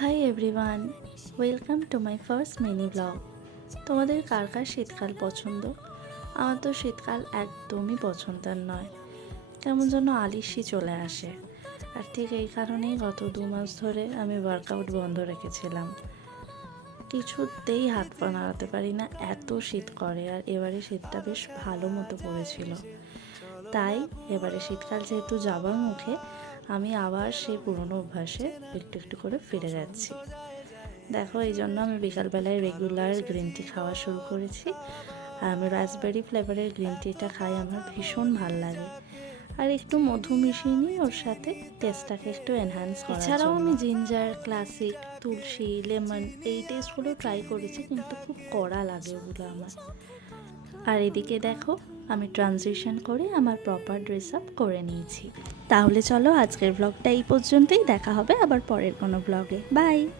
Hi everyone, welcome to my first mini blog. তোমাদের কার কার শীতকাল পছন্দ? আমার তো শীতকাল একদমই পছন্দের নয়, কেমন যেন আলিস্যি চলে আসে। আর ঠিক এই কারণেই গত 2 মাস ধরে আমি ওয়ার্কআউট বন্ধ রেখেছিলাম। কিছুতেই হাত পা নাড়াতে পারি না, এত শীত করে। আর এবারে শীতটা বেশ ভালো মতো পড়েছিল, তাই এবারে শীতকাল যেহেতু যাবার মুখে, আমি আবার সেই পুরনো অভ্যাসে একটু একটু করে ফিরে যাচ্ছি। দেখো, এই জন্য আমি বিকালবেলায় রেগুলার গ্রিন টি খাওয়া শুরু করেছি। আর আমি রাসবেরি ফ্লেভারের গ্রিন টিটা খাই, আমার ভীষণ ভাল লাগে। আর একটু মধু মিশিয়ে নিই ওর সাথে, টেস্টটাকে একটু এনহ্যান্স করার জন্য। এছাড়াও আমি জিঞ্জার, ক্লাসিক, তুলসী, লেমন এই টেস্টগুলো ট্রাই করেছি, কিন্তু খুব কড়া লাগে ওগুলো আমার। আর এদিকে দেখো, আমি ট্রানজিশন করে আমার প্রপার ড্রেস আপ করে নিয়েছি। তাহলে চলো, আজকের ব্লগটা এই পর্যন্তই। দেখা হবে আবার পরের কোনো ব্লগে। বাই।